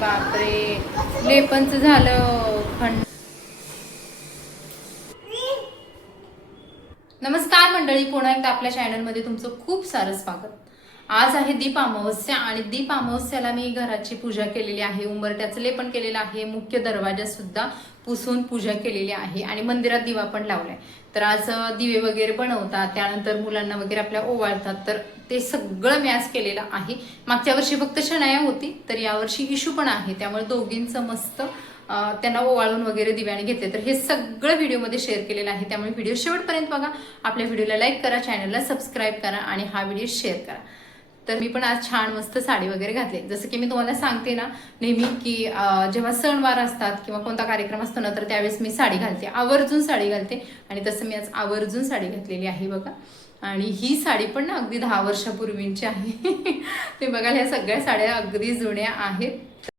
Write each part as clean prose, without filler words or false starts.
बापरे, लेपनचं झालं खंड. नमस्कार मंडळी, पुन्हा एकदा आपल्या चॅनलमध्ये तुमचं खूप सारं स्वागत. आज आहे दीप अमावस्या आणि दीप अमावस्याला मी घराची पूजा केलेली आहे, उंबरठ्याचं लेपन केलेलं आहे, मुख्य दरवाजा सुद्धा पुसून पूजा केलेली आहे आणि मंदिरात दिवा पण लावलाय. तर आज दिवे वगैरे बनवतात, त्यानंतर मुलांना वगैरे आपल्या ओवाळतात. तर ते सगळं मी आज केलेलं आहे. मागच्या वर्षी फक्त शनाया होती, तर यावर्षी इशू पण आहे, त्यामुळे दोघींचं मस्त त्यांना ओवाळून वगैरे दिव्याने घेतले. तर हे सगळं व्हिडिओमध्ये शेअर केलेलं आहे, त्यामुळे व्हिडिओ शेवटपर्यंत बघा. आपल्या व्हिडिओला लाईक करा, चॅनलला सबस्क्राईब करा आणि हा व्हिडिओ शेअर करा. तर मी पण आज छान मस्त साडी वगैरे घातली. जसं की मी तुम्हाला सांगते ना नेहमी की जेव्हा सणवार असतात किंवा कोणता कार्यक्रम असतो ना, तर त्यावेळेस मी साडी घालते, आवर्जून साडी घालते. आणि तसं मी आज आवर्जून साडी घातलेली आहे बघा. आणि ही साडी पण ना अगदी 10 वर्षापूर्वींची आहे. ते बघाल, ह्या सगळ्या साड्या अगदी जुन्या आहेत.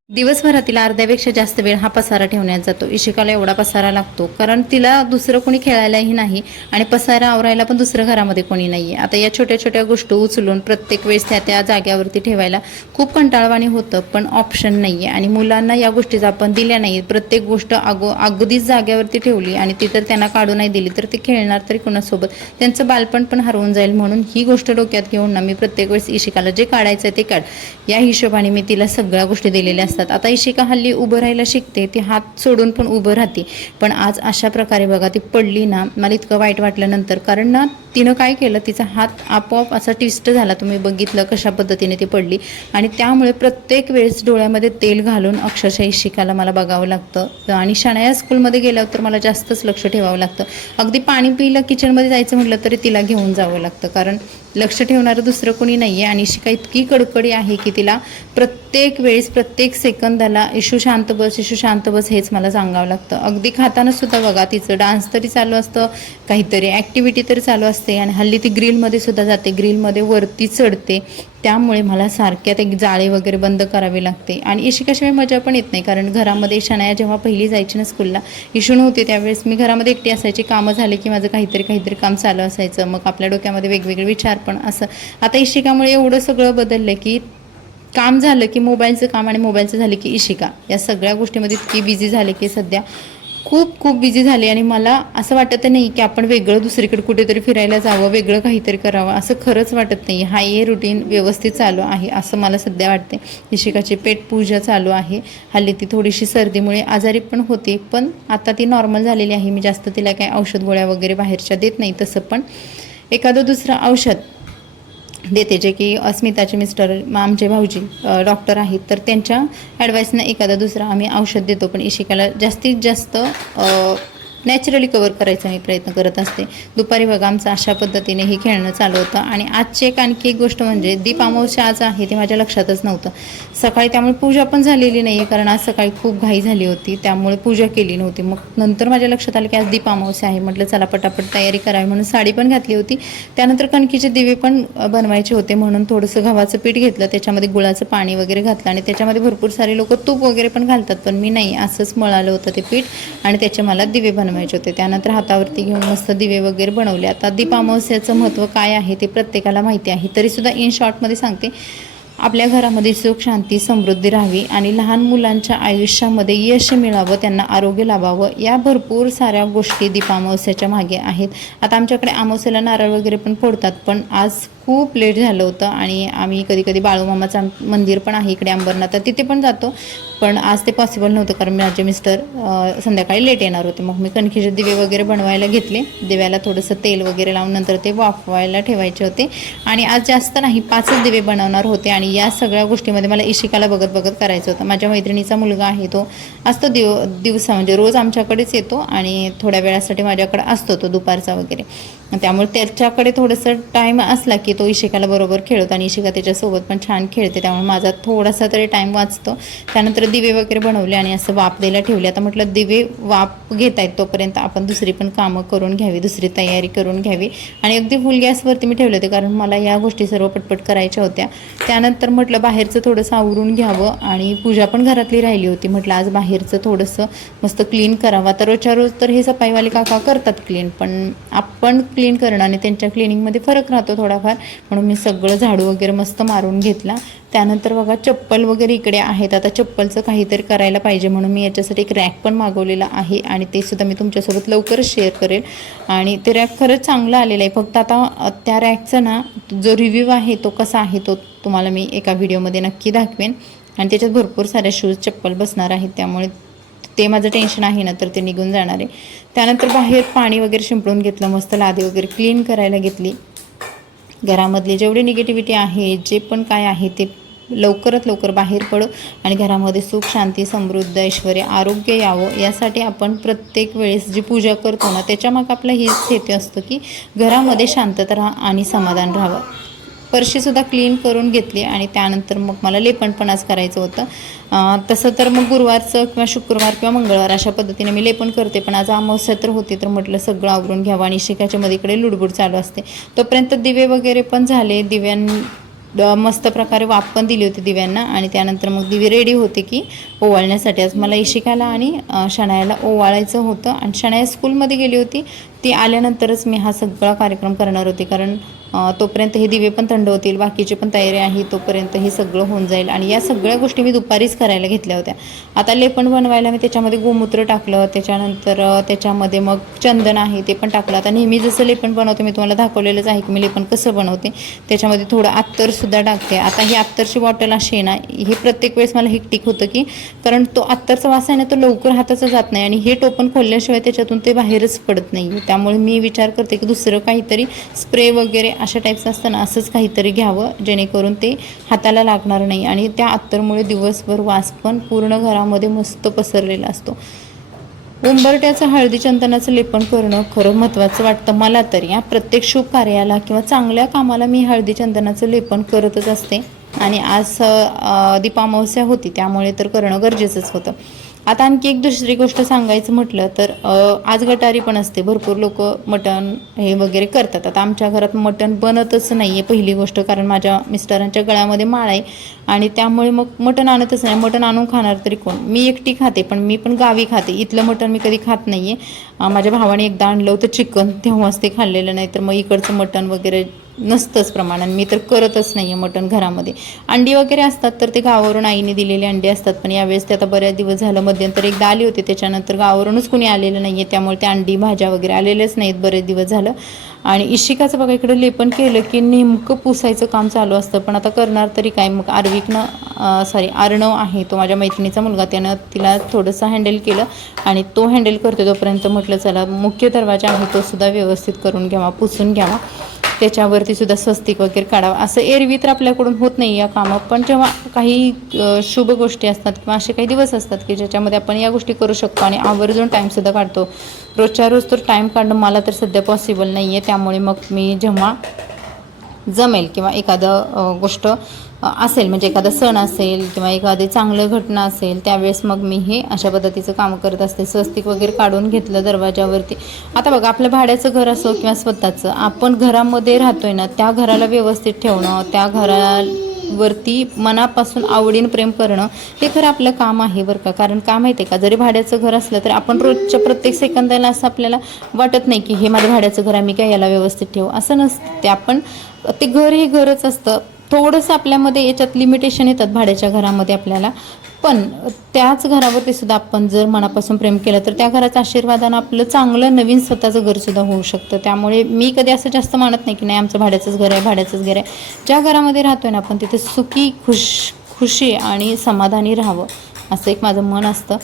दिवसभरातील अर्ध्यापेक्षा जास्त वेळ हा पसारा ठेवण्यात जातो. इशिकाला एवढा पसारा लागतो कारण तिला दुसरं कोणी खेळायलाही नाही आणि पसारा आवरायला पण दुसरं घरामध्ये कोणी नाहीये. आता या छोट्या छोट्या गोष्टी उचलून प्रत्येक वेळेस त्या जाग्यावरती ठेवायला खूप कंटाळवाणी होतं, पण ऑप्शन नाहीये. आणि मुलांना या गोष्टी आपण दिल्या नाही, प्रत्येक गोष्ट अगदीच जाग्यावरती ठेवली आणि ती तर त्यांना काढून नाही दिली तर ते खेळणार तरी कोणासोबत, त्यांचं बालपण पण हरवून जाईल. म्हणून ही गोष्ट डोक्यात घेऊन ना मी प्रत्येक वेळेस इशिकाला जे काढायचं ते काढ या हिशोबाने मी तिला सगळ्या गोष्टी दिलेल्या असतात. आता इशिका हल्ली उभं राहायला शिकते, ती हात सोडून पण उभं राहते. पण आज अशा प्रकारे बघा ती पडली ना, मला इतकं वाईट वाटलं नंतर. कारण ना तिनं काय केलं, तिचा हात आपोआप असा ट्विस्ट झाला, तुम्ही बघितलं कशा पद्धतीने ती पडली. आणि त्यामुळे प्रत्येक वेळेस डोळ्यामध्ये तेल घालून अक्षरशः इशिकाला मला बघावं लागतं. आणि शनाया स्कूलमध्ये गेल्यावर तर मला जास्तच लक्ष ठेवावं लागतं. अगदी पाणी पिलं, किचनमध्ये जायचं म्हटलं तरी तिला घेऊन जावं लागतं, कारण लक्ष ठेवणारं दुसरं कोणी नाही आहे. आणि इशिका इतकी कडकडी आहे की तिला प्रत्येक वेळेस प्रत्येक सेकंदाला इशू शांत बस, इशू शांत बस हेच मला सांगावं लागतं. अगदी खाताना सुद्धा बघा तिचं डान्स तरी चालू असतं, काहीतरी ॲक्टिव्हिटी तरी चालू असते. आणि हल्ली ती ग्रिलमध्ये सुद्धा जाते, ग्रिलमध्ये वरती चढते, त्यामुळे मला सारख्या ते जाळे वगैरे बंद करावे लागते. आणि इशिकाशिवाय मजा पण येत नाही, कारण घरामध्ये शनाया जेव्हा पहिली जायची ना स्कूलला, इशू नव्हते त्यावेळेस मी घरामध्ये एकटी असायची. कामं झाले की माझं काहीतरी काम चालू असायचं, मग आपल्या डोक्यामध्ये वेगवेगळे विचार पण असं. आता इशिकामुळे एवढं सगळं बदललं की काम झालं की मोबाईलचं काम आणि मोबाईलचं झालं की इशिका, या सगळ्या गोष्टीमध्ये इतकी बिझी झाले की सध्या खूप बिझी झाली. आणि मला असं वाटत नाही की आपण वेगळं दुसरीकडे कुठेतरी फिरायला जावं, वेगळं काहीतरी करावं, असं खरंच वाटत नाही. हा हे रुटीन व्यवस्थित चालू आहे असं मला सध्या वाटते. इशिकाची पेट पूजा चालू आहे. हल्ली ती थोडीशी सर्दीमुळे आजारी पण होती, पण आता ती नॉर्मल झालेली आहे. मी जास्त तिला काही औषध गोळ्या वगैरे बाहेरच्या देत नाही, तसं पण एखादं दुसरं औषध देते, जे की अस्मिताचे मिस्टर आमचे भाऊजी डॉक्टर आहेत, तर त्यांच्या ॲडवाईसनं एखादा दुसरा आम्ही औषध देतो. पण इशिकाला जास्तीत जास्त नॅचरली कवर करायचा मी प्रयत्न करत असते. दुपारी बघा आमचं अशा पद्धतीने हे खेळणं चालू होतं. आणि आजची आणखी एक गोष्ट म्हणजे दीप अमावस्या आज आहे, ते माझ्या लक्षातच नव्हतं सकाळी, त्यामुळे पूजा पण झालेली नाही आहे, कारण आज सकाळी खूप घाई झाली होती, त्यामुळे पूजा केली नव्हती. मग नंतर माझ्या लक्षात आलं की आज दीप अमावस्या आहे, म्हटलं चला पटापट तयारी करावी, म्हणून साडी पण घातली होती. त्यानंतर कणकीचे दिवे पण बनवायचे होते, म्हणून थोडंसं गव्हाचं पीठ घेतलं, त्याच्यामध्ये गुळाचं पाणी वगैरे घातलं आणि त्याच्यामध्ये भरपूर सारे लोक तूप वगैरे पण घालतात, पण मी नाही, असंच मळालं होतं ते पीठ आणि त्याचे मला दिवे बनवायचे होते. त्यानंतर हातावरती घेऊन मस्त दिवे वगैरे बनवले. आता दीप अमावस्याचं महत्त्व काय आहे ते प्रत्येकाला माहिती आहे, तरीसुद्धा इन शॉर्टमध्ये सांगते. आपल्या घरामध्ये सुख, शांती, समृद्धी राहावी आणि लहान मुलांच्या आयुष्यामध्ये यश मिळावं, त्यांना आरोग्य लाभावं, या भरपूर साऱ्या गोष्टी दीप अमावस्याच्या मागे आहेत. आता आमच्याकडे अमावस्याला नारळ वगैरे पण फोडतात, पण आज खूप लेट झालं होतं आणि आम्ही कधी बाळूमामाचं मंदिर पण आहे इकडे अंबरनाथ, तिथे पण जातो, पण आज ते पॉसिबल नव्हतं कारण माझे मिस्टर संध्याकाळी लेट येणार होते. मग मी कणकीचे दिवे वगैरे बनवायला घेतले. दिव्याला थोडंसं तेल वगैरे लावून नंतर ते वाफवायला ठेवायचे होते. आणि आज जास्त नाही, 5च दिवे बनवणार होते. आणि या सगळ्या गोष्टीमध्ये मला इशिकाला बघत करायचं होतं. माझ्या मैत्रिणीचा मुलगा आहे, तो असतो दिवसा म्हणजे रोज आमच्याकडेच येतो आणि थोड्या वेळासाठी माझ्याकडे असतो तो दुपारचा वगैरे, त्यामुळे त्याच्याकडे थोडंसं टाईम असला की तो इशिकाला बरोबर खेळतो आणि इशिका त्याच्यासोबत पण छान खेळते, त्यामुळे माझा थोडासा तरी टाईम वाचतो. त्यानंतर दिवे वगैरे बनवले आणि असं वाफ द्यायला ठेवले. आता म्हटलं दिवे वाफ घेत आहेत तोपर्यंत आपण दुसरी पण कामं करून घ्यावी, दुसरी तयारी करून घ्यावी. आणि अगदी फुल गॅसवरती मी ठेवले होते कारण मला या गोष्टी सर्व पटपट करायच्या होत्या. त्यानंतर म्हटलं बाहेरचं थोडंसं आवरून घ्यावं आणि पूजा पण घरातली राहिली होती, म्हटलं आज बाहेरचं थोडंसं मस्त क्लीन करावं. तर रोजच्या रोज तर हे सफाईवाले काका करतात क्लीन, पण आपण क्लीन करणं आणि त्यांच्या क्लिनिंगमध्ये फरक राहतो थोडाफार. म्हणून मी सगळं झाडू वगैरे मस्त मारून घेतला. त्यानंतर बघा चप्पल वगैरे इकडे आहेत. आता चप्पलचं काहीतरी करायला पाहिजे म्हणून मी याच्यासाठी एक रॅक पण मागवलेला आहे आणि ते सुद्धा मी तुमच्यासोबत लवकरच शेअर करेल. आणि ते रॅक खरंच चांगलं आलेलं आहे. फक्त आता त्या रॅकचा ना जो रिव्ह्यू आहे तो कसा आहे तो तुम्हाला मी एका व्हिडिओमध्ये नक्की दाखवेन. आणि त्याच्यात भरपूर साऱ्या शूज चप्पल बसणार आहेत, त्यामुळे ते माझं टेन्शन आहे ना तर ते निघून जाणार आहे. त्यानंतर बाहेर पाणी वगैरे शिंपडून घेतलं, मस्त लादी वगैरे क्लीन करायला घेतली. घरामधली जेवढी निगेटिव्हिटी आहे, जे पण काय आहे ते लवकरात लवकर बाहेर पडो आणि घरामध्ये सुख, शांती, समृद्ध, ऐश्वर्य, आरोग्य यावं यासाठी आपण प्रत्येक वेळेस जी पूजा करतो ना त्याच्यामागे आपलं हेच हेतू असतं की घरामध्ये शांतता आणि समाधान राहावं. फरशीसुद्धा क्लीन करून घेतली आणि त्यानंतर मग मला लेपण पण आज करायचं होतं. तसं तर मग गुरुवारचं किंवा शुक्रवार किंवा मंगळवार अशा पद्धतीने मी लेपण करते, पण आज अमावस्या तर होती तर म्हटलं सगळं आवरून घ्यावं. आणि शिकाच्या मध्ये इकडे लुडबुड चालू असते. तोपर्यंत दिवे वगैरे पण झाले. मस्त प्रकारे वाफ पण दिली होती दिव्यांना. आणि त्यानंतर मग दिवे रेडी होते की ओवाळण्यासाठी. आज मला इशिकाला आणि शनायाला ओवाळायचं होतं. आणि शनाया स्कूलमध्ये गेली होती, ती आल्यानंतरच मी हा सगळा कार्यक्रम करणार होते, कारण तोपर्यंत हे दिवे पण थंड होतील, बाकीची पण तयारी आहे, तोपर्यंत हे सगळं होऊन जाईल. आणि या सगळ्या गोष्टी मी दुपारीच करायला घेतल्या होत्या. आता लेपण बनवायला मी त्याच्यामध्ये गोमूत्र टाकलं, त्याच्यानंतर त्याच्यामध्ये मग चंदन आहे ते पण टाकलं. आता नेहमी जसं लेपण बनवते मी तुम्हाला दाखवलेलंच आहे की मी लेपण कसं बनवते. त्याच्यामध्ये थोडं अत्तरसुद्धा टाकते. आता ही अत्तरची बॉटल अशी आहे ना, हे प्रत्येक वेळेस मला हेक्टिक होतं की कारण तो अत्तरचा वास आहे ना तो लवकर हाताचा जात नाही आणि हे टोपण खोलल्याशिवाय त्याच्यातून ते बाहेरच पडत नाही. त्यामुळे मी विचार करते की दुसरं काहीतरी स्प्रे वगैरे अशा टाईपचं असतं ना, असंच काहीतरी घ्यावं जेणेकरून ते हाताला लागणार नाही. आणि त्या अत्तरमुळे दिवसभर वास पण पूर्ण घरामध्ये मस्त पसरलेला असतो. उंबरट्याचं हळदी चंदनाचं लेपन करणं खरं महत्त्वाचं वाटतं मला तरी. प्रत्येक शुभ कार्याला किंवा चांगल्या कामाला मी हळदी चंदनाचं लेपन करतच असते. आणि आज दीपामावस्या होती त्यामुळे तर करणं गरजेचंच होतं. आता आणखी एक दुसरी गोष्ट सांगायचं म्हटलं तर आज गटारी पण असते. भरपूर लोक मटण हे वगैरे करतात. आता आमच्या घरात मटण बनतच नाही आहे पहिली गोष्ट, कारण माझ्या मिस्टरांच्या गळ्यामध्ये माळ आहे आणि त्यामुळे मग मटण आणतच नाही. मटण आणून खाणार तरी कोण? मी एकटी खाते, पण मी पण गावी खाते. इथलं मटण मी कधी खात नाही आहे. माझ्या भावाने एकदा आणलं होतं चिकन, तेव्हाच ते खाल्लेलं नाही, तर मग इकडचं मटण वगैरे नसतंच प्रमाणात. मी तर करतच नाही आहे मटण घरामध्ये. अंडी वगैरे असतात तर ते गावावरून आईने दिलेले अंडी असतात, पण यावेळेस ते आता बऱ्याच दिवस झालं, मध्यंतर एकदा आली होती, त्याच्यानंतर गावावरूनच कुणी आलेलं नाही आहे, त्यामुळे त्या अंडी भाज्या वगैरे आलेलेच नाहीत बरेच दिवस झालं. आणि इशिकाचं बघा इकडे लेपन केलं की नेमकं पुसायचं काम चालू असतं, पण आता करणार तरी काय. मग आर्णव आहे तो माझ्या मैत्रिणीचा मुलगा, त्यानं तिला थोडंसं हँडल केलं आणि तो हँडल करतो तोपर्यंत म्हटलं चला मुख्य दरवाजा आहे तो सुद्धा व्यवस्थित करून घ्यावा, पुसून घ्यावा, त्याच्यावरती सुद्धा स्वस्तिक वगैरे काढावं. असं एरवी तर आपल्याकडून होत नाही या कामं, पण जेव्हा काही शुभ गोष्टी असतात किंवा असे काही दिवस असतात की ज्याच्यामध्ये आपण या गोष्टी करू शकतो आणि आवर्जून टाईमसुद्धा काढतो. रोजच्या रोज तर टाईम काढणं मला तर सध्या पॉसिबल नाही आहे, त्यामुळे मग मी जेव्हा जमेल किंवा एखादं गोष्ट असेल, म्हणजे एखादा सण असेल किंवा एखादी चांगलं घटना असेल, त्यावेळेस मग मी हे अशा पद्धतीचं काम करत असते. स्वस्तिक वगैरे काढून घेतलं दरवाजावरती. आता बघा आपलं भाड्याचं घर असो किंवा स्वतःचं, आपण घरामध्ये राहतोय ना, त्या घराला व्यवस्थित ठेवणं, त्या घरावरती मनापासून आवडीनं प्रेम करणं हे खरं आपलं काम आहे बरं का. कारण का माहिती आहे का, जरी भाड्याचं घर असलं तरी आपण रोजच्या प्रत्येक सेकंदाला असं आपल्याला वाटत नाही की हे माझं भाड्याचं घर आहे, मी काय याला व्यवस्थित ठेवू, असं नसतं. ते आपण ते घर हे घरच असतं. थोडंसं आपल्यामध्ये याच्यात लिमिटेशन येतात भाड्याच्या घरामध्ये आपल्याला, पण त्याच घरावरती सुद्धा आपण जर मनापासून प्रेम केलं तर त्या घराच्या आशीर्वादानं आपलं चांगलं नवीन स्वतःचं घरसुद्धा होऊ शकतं. त्यामुळे मी कधी असं जास्त मानत नाही की नाही आमचं भाड्याचंच घर आहे, भाड्याचंच घर आहे. ज्या घरामध्ये राहतोय ना आपण तिथे सुखी खुशी आणि समाधानी राहावं असं एक माझं मन असतं.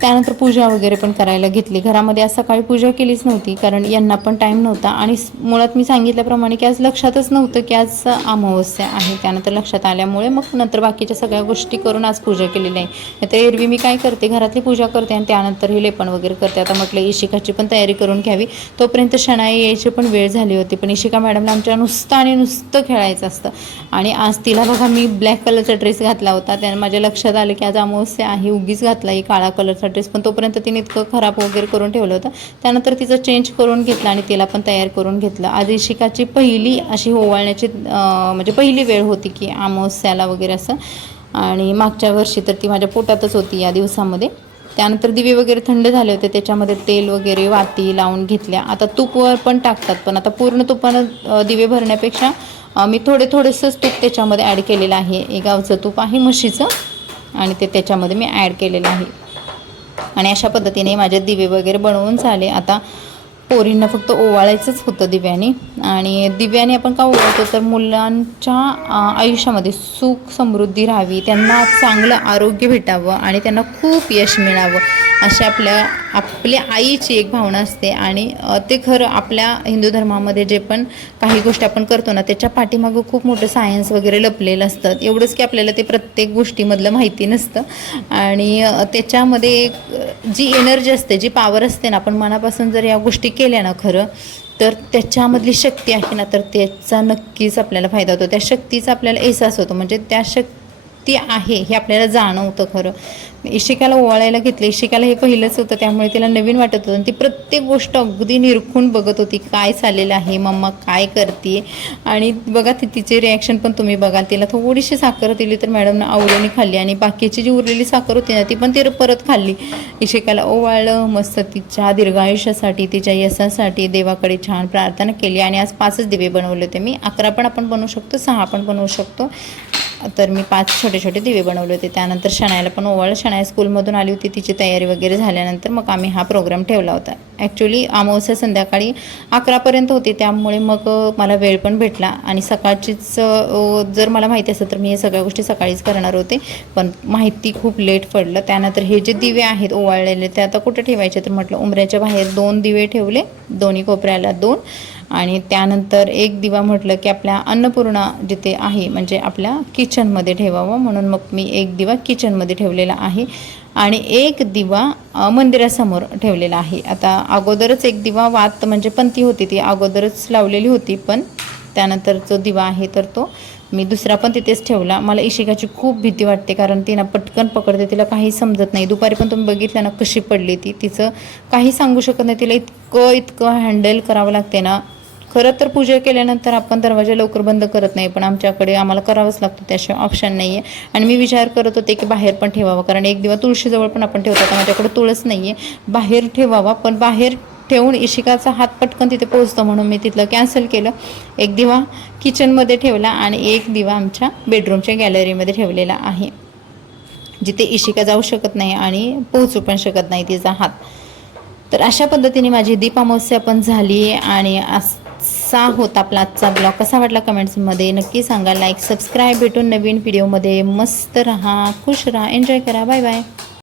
त्यानंतर पूजा वगैरे पण करायला घेतली. घरामध्ये आज सकाळी पूजा केलीच नव्हती, कारण यांना पण टाईम नव्हता आणि मुळात मी सांगितल्याप्रमाणे की आज लक्षातच नव्हतं की आज अमावस्या आहे. त्यानंतर लक्षात आल्यामुळे मग नंतर बाकीच्या सगळ्या गोष्टी करून आज पूजा केलेली आहे. तर एरवी मी काय करते, घरातली पूजा करते आणि त्यानंतर हे लेपण वगैरे करते. आता म्हटलं इशिकाची पण तयारी करून घ्यावी, तोपर्यंत शनाई यायची पण वेळ झाली होती. पण इशिका मॅडमला आमच्या नुसतं खेळायचं असतं आणि आज तिला बघा मी ब्लॅक कलरचा ड्रेस घातला होता. त्यानं माझ्या लक्षात आलं की आज अमावस्या आहे, उगीच घातला ही काळा कलरचा ड्रेस, पण तोपर्यंत तिने इतकं खराब वगैरे करून ठेवलं होतं. त्यानंतर तिचं चेंज करून घेतलं आणि तिला पण तयार करून घेतलं. आज इशिकाची पहिली अशी ओवाळण्याची म्हणजे पहिली वेळ होती की अमावस्याला वगैरे असं, आणि मागच्या वर्षी तर ती माझ्या पोटातच होती या दिवसामध्ये. त्यानंतर दिवे वगैरे थंड झाले होते, त्याच्यामध्ये तेल वगैरे वाती लावून घेतल्या. आता तूपवर पण टाकतात, पण आता पूर्ण तुपानं दिवे भरण्यापेक्षा मी थोडंसंच तूप त्याच्यामध्ये ॲड केलेलं आहे. हे गावचं तूप आहे म्हशीचं, आणि ते त्याच्यामध्ये मी ॲड केलेलं आहे. आणि अशा पद्धतीने माझे दिवे वगैरे बनवून झाले. आता पोरींना फक्त ओवाळायचंच होतं दिव्याने. आणि दिव्याने आपण का ओवाळतो, तर मुलांच्या आयुष्यामध्ये सुख समृद्धी राहावी, त्यांना चांगलं आरोग्य भेटावं आणि त्यांना खूप यश मिळावं, अशी आपल्या आईची एक भावना असते. आणि ते खरं आपल्या हिंदू धर्मामध्ये जे पण काही गोष्टी आपण करतो ना, त्याच्या पाठीमागं खूप मोठं सायन्स वगैरे लपलेलं असतं. एवढंच की आपल्याला ते प्रत्येक गोष्टीमधलं माहिती नसतं. आणि त्याच्यामध्ये जी एनर्जी असते, जी पॉवर असते ना, आपण मनापासून जर या गोष्टी केल्या ना खरं, तर त्याच्यामधली शक्ती आहे ना, तर त्याचा नक्कीच आपल्याला फायदा होतो. त्या शक्तीचा आपल्याला एहसास होतो, म्हणजे त्या शक्ती आहे हे आपल्याला जाणवतं खरं. इशिकाला ओवाळायला घेतलं. इशिकाला हे पहिलंच होतं, त्यामुळे तिला नवीन वाटत होतं. आणि ती प्रत्येक गोष्ट अगदी निरखून बघत होती, काय चाललेलं आहे, मम्मा काय करते. आणि बघा तिची रिॲक्शन पण तुम्ही बघाल. तिला थोडीशी साखर दिली तर मॅडमनं आवडीने खाल्ली, आणि बाकीची जी उरलेली साखर होती ना, ती पण ती परत खाल्ली. इशिकाला ओवाळलं, मस्त तिच्या दीर्घायुष्यासाठी, तिच्या यशासाठी देवाकडे छान प्रार्थना केली. आणि आज 5च दिवे बनवले होते मी. 11 पण आपण बनवू शकतो, 6 पण बनवू शकतो. तर मी 5 छोटे छोटे दिवे बनवले होते. त्यानंतर शनायाला पण ओवाळलं. शनाया स्कूलमधून आली होती, तिची तयारी वगैरे झाल्यानंतर मग आम्ही हा प्रोग्राम ठेवला होता. ॲक्च्युली अमावस्या संध्याकाळी 11पर्यंत होती, त्यामुळे मग मला वेळ पण भेटला. आणि सकाळचीच जर मला माहिती असतं तर मी हे सगळ्या गोष्टी सकाळीच करणार होते, पण माहिती खूप लेट पडलं. त्यानंतर हे जे दिवे आहेत ओवाळलेले, ते आता कुठे ठेवायचे, तर म्हटलं उंबऱ्याच्या बाहेर 2 दिवे ठेवले, दोन्ही कोपऱ्याला 2. आणि त्यानंतर एक दिवा म्हटलं की आपल्या अन्नपूर्णा जिथे आहे, म्हणजे आपल्या किचनमध्ये ठेवावं, म्हणून मग मी एक दिवा किचनमध्ये ठेवलेला आहे. आणि एक दिवा मंदिरासमोर ठेवलेला आहे. आता अगोदरच एक दिवा वात म्हणजे पंथी होती, ती अगोदरच लावलेली होती, पण त्यानंतर जो दिवा आहे तर तो मी दुसरा पण तिथेच ठेवला. मला इशिकाची खूप भीती वाटते, कारण ती ना पटकन पकडते, तिला काही समजत नाही. दुपारी पण तुम्ही बघितलं ना कशी पडली ती, तिचं काही सांगू शकत नाही. तिला इतकं हँडल करावं लागते ना. खरं तर पूजा केल्यानंतर आपण दरवाजा लवकर बंद करत नाही, पण आम्हाला करावंच लागतं, त्याशिवाय ऑप्शन नाही आहे. आणि मी विचार करत होते की बाहेर पण ठेवावं, कारण एक दिवा तुळशीजवळ पण आपण ठेवतो. आता माझ्याकडे तुळस नाही आहे, बाहेर ठेवावा, पण बाहेर ठेवून इशिकाचा हात पटकन तिथे पोहोचतो, म्हणून मी तिथलं कॅन्सल केलं. एक दिवा किचनमध्ये ठेवला आणि एक दिवा आमच्या बेडरूमच्या गॅलरीमध्ये ठेवलेला आहे, जिथे इशिका जाऊ शकत नाही आणि पोहोचू पण शकत नाही तिचा हात. तर अशा पद्धतीने माझी दीप अमावस्या पण झाली आहे. आणि असा होता आपला आजचा ब्लॉग. कसा वाटला कमेंट्समध्ये नक्की सांगा. Like subscribe. भेटून नवीन व्हिडिओमध्ये. मस्त रहा, खुश रहा, एन्जॉय करा. Bye bye.